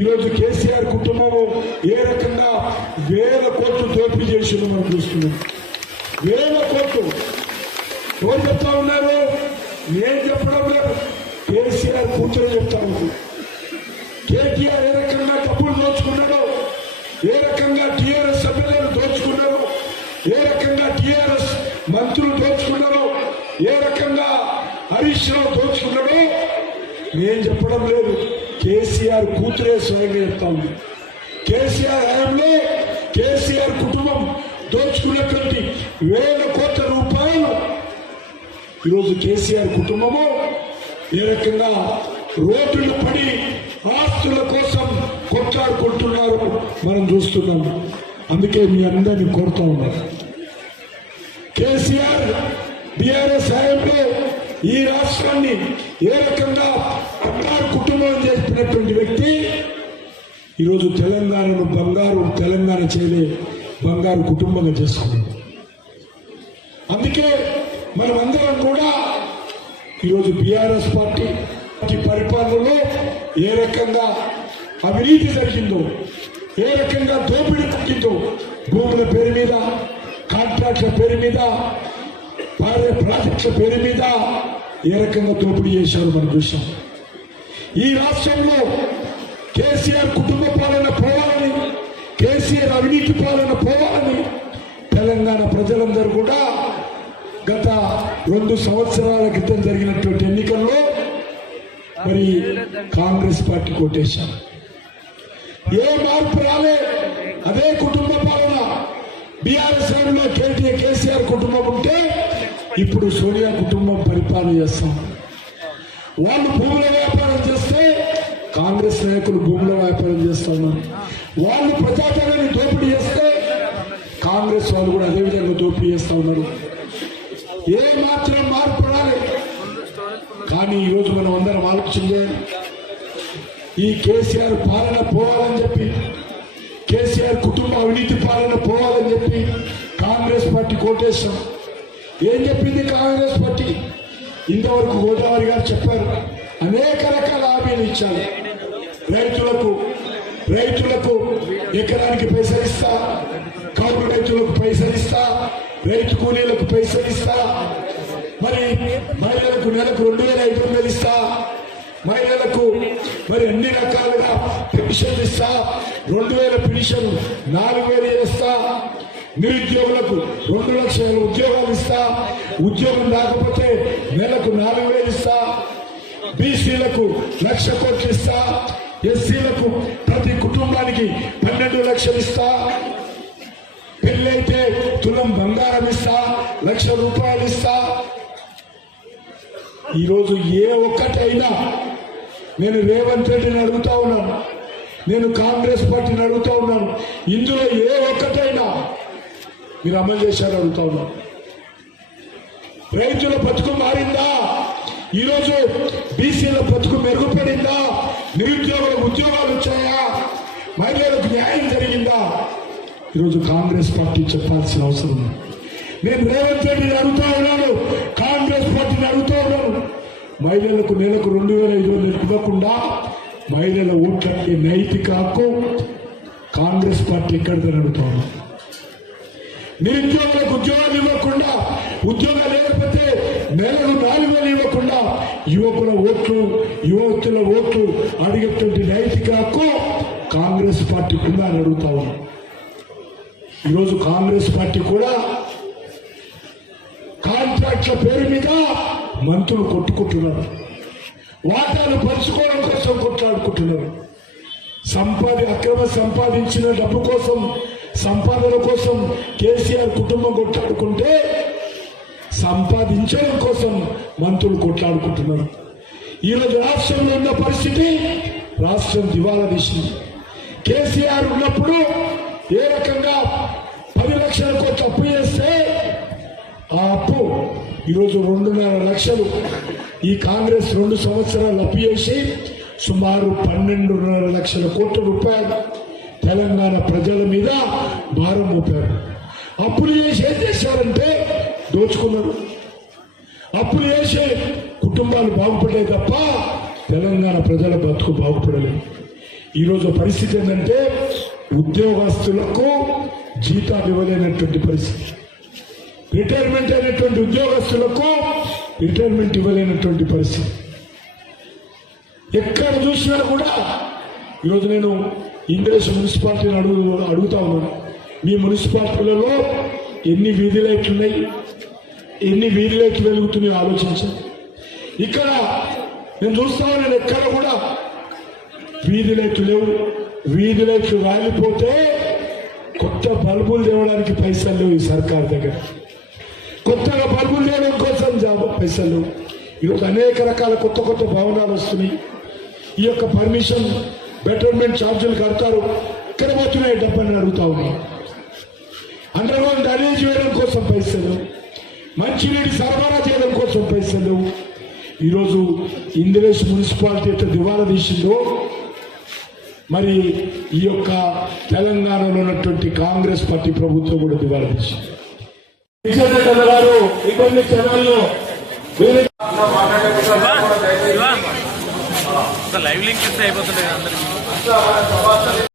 ఈరోజు కేసీఆర్ కుటుంబము ఏ రకంగా వేల కోట్లు దోపిడీ చేసిందో మనం చూస్తున్నాం. వేల కోట్లు. ఎవరు చెప్తా ఉన్నారు? నేను చెప్పడం లేదు. కేసీఆర్ కూర్చొని చెప్తా ఉంది. కేటీఆర్ ఏ రకంగా డబ్బులు దోచుకున్నారో ఏ రకంగా టీఆర్ఎస్ సభ్యులను దోచుకున్నారో ఏ రకంగా టీఆర్ఎస్ మంత్రులు దోచుకున్నారో ఏ రకంగా హరీష్ రావు దోచుకున్నాడో నేను చెప్పడం లేదు. కేసీఆర్ కూతురే స్వయంగా చెప్తా ఉంది. కేసీఆర్ హయాంలో కేసీఆర్ కుటుంబం దోచుకున్నటువంటి వేల కోట్ల రూపాయలు ఈరోజు కేసీఆర్ కుటుంబము ఏ రకంగా రోడ్లు పడి ఆస్తుల కోసం కొట్లాడుకుంటున్నారు మనం చూస్తున్నాం. అందుకే మీ అందరినీ కోరుతా ఉన్నారు కేసీఆర్ బీఆర్ఎస్ హయాంలో ఈ రాష్ట్రాన్ని ఏ రకంగా చేసినటువంటి వ్యక్తి ఈరోజు తెలంగాణను బంగారు తెలంగాణ చేయలే బంగారు కుటుంబంగా చేసుకున్నాడు. అందుకే మనమందరం కూడా ఈరోజు బీఆర్ఎస్ పార్టీ పరిపాలనలో ఏ రకంగా అవినీతి జరిగిందో ఏ రకంగా దోపిడీ పుట్టిందో భూముల పేరు మీద కాంట్రాక్ట్ల పేరు మీద భార్య ప్రాజెక్టుల పేరు మీద ఏ రకంగా దోపిడీ చేశారు మనం చూసాం ఈ రాష్ట్రంలో కేసీఆర్ కుటుంబ పాలన పోవాలని కేసీఆర్ అవినీతి పాలన పోవాలని తెలంగాణ ప్రజలందరూ కూడా గత రెండు సంవత్సరాల క్రితం జరిగినటువంటి ఎన్నికల్లో మరి కాంగ్రెస్ పార్టీ కొట్టేశారు ఏ మార్పు రాలే అదే కుటుంబ పాలన. బీఆర్ఎస్లో కేటీఆర్ కేసీఆర్ కుటుంబం ఉంటే ఇప్పుడు సోనియా కుటుంబం పరిపాలన చేస్తాం. వాళ్ళు భూముల కాంగ్రెస్ నాయకులు భూముల వ్యాపారం చేస్తా ఉన్నారు. వాళ్ళు ప్రజాధనాన్ని దోపిడీ చేస్తే కాంగ్రెస్ వాళ్ళు కూడా అదే విధంగా దోపిడీ చేస్తా ఉన్నారు. ఏ మాత్రం మార్పు రాలేదు కానీ ఈరోజు మనం అందరం ఆలోచన చేయాలి ఈ కేసీఆర్ పాలన పోవాలని చెప్పి కేసీఆర్ కుటుంబ అవినీతి పాలన పోవాలని చెప్పి కాంగ్రెస్ పార్టీ కోటేశాం. ఏం చెప్పింది కాంగ్రెస్ పార్టీ? ఇంతవరకు గోదావరి గారు చెప్పారు అనేక రకాల హామీలు ఇచ్చారు. రైతులకు రైతులకు ఎకరానికి పైసలు ఇస్తా కౌలు రైతులకు పైసలు ఇస్తా రైతు కూలీలకు పైసలు ఇస్తా మరి మహిళలకు నెలకు రెండు వేల ఐదు వందలు ఇస్తా మహిళలకు మరి అన్ని రకాలుగా పెన్షన్ ఇస్తా రెండు వేల పెన్షన్ నాలుగు వేలు ఇస్తా నిరుద్యోగులకు రెండు లక్షల ఉద్యోగాలు ఇస్తా ఉద్యోగం రాకపోతే నెలకు నాలుగు వేలు ఇస్తా బీసీలకు లక్ష కోట్లు ఇస్తా ఎస్సీలకు ప్రతి కుటుంబానికి పన్నెండు లక్షలు ఇస్తా. పెళ్ళైతే తులం బంగారం ఇస్తా లక్ష రూపాయలు ఇస్తా. ఈరోజు ఏ ఒక్కటైనా నేను రేవంత్ రెడ్డిని అడుగుతా ఉన్నాను నేను కాంగ్రెస్ పార్టీని అడుగుతా ఉన్నాను ఇందులో ఏ ఒక్కటైనా మీరు అమలు చేశారు అడుగుతా ఉన్నాను. రైతుల బతుకు మారిందా? ఈరోజు బీసీల బతుకు మెరుగుపడిందా? నిరుద్యోగులకు ఉద్యోగాలు వచ్చాయా? మహిళలకు న్యాయం జరిగిందా? ఈరోజు కాంగ్రెస్ పార్టీ చెప్పాల్సిన అవసరం ఉంది. నేను రేవంత్ రెడ్డిని అడుగుతా ఉన్నాను. కాంగ్రెస్ పార్టీని అడుగుతా ఉన్నాను. మహిళలకు నెలకు రెండు వేల ఐదు వందలు ఇవ్వకుండా మహిళల ఓట్లంటే నైతిక హక్కు కాంగ్రెస్ పార్టీ ఎక్కడిదని అడుగుతా ఉన్నాను. నిరుద్యోగులకు ఉద్యోగాలు ఇవ్వకుండా ఉద్యోగాలు లేకపోతే నెలకు నాలుగు యువకుల ఓట్లు యువతుల ఓట్లు అడిగేటువంటి నైతిక హక్కు కాంగ్రెస్ పార్టీకి ఉందా అని అడుగుతా ఉన్నాం. ఈరోజు కాంగ్రెస్ పార్టీ కూడా కాంట్రాక్ట్ల పేరు మీద మంత్రులు కొట్టుకుంటున్నారు. వాటాలు పంచుకోవడం కోసం కొట్లాడుకుంటున్నారు. సంపాది అక్రమ సంపాదించిన డబ్బు కోసం సంపాదన కోసం కేసీఆర్ కుటుంబం కొట్లాడుకుంటే సంపాదించడం కోసం మంత్రులు కొట్లాడుకుంటున్నారు. ఈరోజు రాష్ట్రంలో ఉన్న పరిస్థితి రాష్ట్రం దివాలా తీసింది. కేసీఆర్ ఉన్నప్పుడు ఏ రకంగా పది లక్షల కోట్లు అప్పు చేస్తే ఆ అప్పు ఈరోజు రెండున్నర లక్షలు. ఈ కాంగ్రెస్ రెండు సంవత్సరాలు అప్పు చేసి సుమారు పన్నెండున్నర లక్షల కోట్ల రూపాయలు తెలంగాణ ప్రజల మీద భారం మోపారు. అప్పులు చేసి ఏం చేశారంటే దోచుకున్నారు. అప్పులు వేసే కుటుంబాలు బాగుపడే తప్ప తెలంగాణ ప్రజల బతుకు బాగుపడలేదు. ఈరోజు పరిస్థితి ఏంటంటే ఉద్యోగస్తులకు జీతాలు ఇవ్వలేనటువంటి పరిస్థితి. రిటైర్మెంట్ అయినటువంటి ఉద్యోగస్తులకు రిటైర్మెంట్ ఇవ్వలేనటువంటి పరిస్థితి. ఎక్కడ చూసినా కూడా ఈరోజు నేను ఇంగ్లీష్ మున్సిపాలిటీని అడుగు అడుగుతా ఉన్నాను. మీ మున్సిపాలిటీలలో ఎన్ని వీధి లైట్లు ఉన్నాయి? ఎన్ని వీధి వెలుగుతున్నాయో ఆలోచించండి. ఇక్కడ నేను చూస్తా నేను ఎక్కడ కూడా వీధి లైట్లు లేవు. వీధి లైట్లు రాలిపోతే కొత్త బల్బులు తేవడానికి పైసలు లేవు ఈ సర్కార్ దగ్గర. కొత్తగా బల్బులు తేవడం కోసం జాబ్ పైసలు లేవు. ఈరోజు అనేక రకాల కొత్త కొత్త భవనాలు వస్తున్నాయి. ఈ యొక్క పర్మిషన్ బెటర్మెంట్ ఛార్జీలు కడతారు. ఇక్కడ పోతున్నాయి డబ్బని అడుగుతా ఉన్నాయి అండర్ గ్రౌండ్ డ్రైనేజ్ వేయడం కోసం పైసలు మంచినీటి సరఫరా చేయడం కోసం పైసలు. ఈరోజు ఇందిరేష్ మున్సిపాలిటీ ఎంత దివాలా తీసిందో మరి ఈ యొక్క తెలంగాణలో ఉన్నటువంటి కాంగ్రెస్ పార్టీ ప్రభుత్వం కూడా దివాలా తీసింది. గారు లైవ్ లింక్ ఇస్తే అయిపోతుంది అందరికి.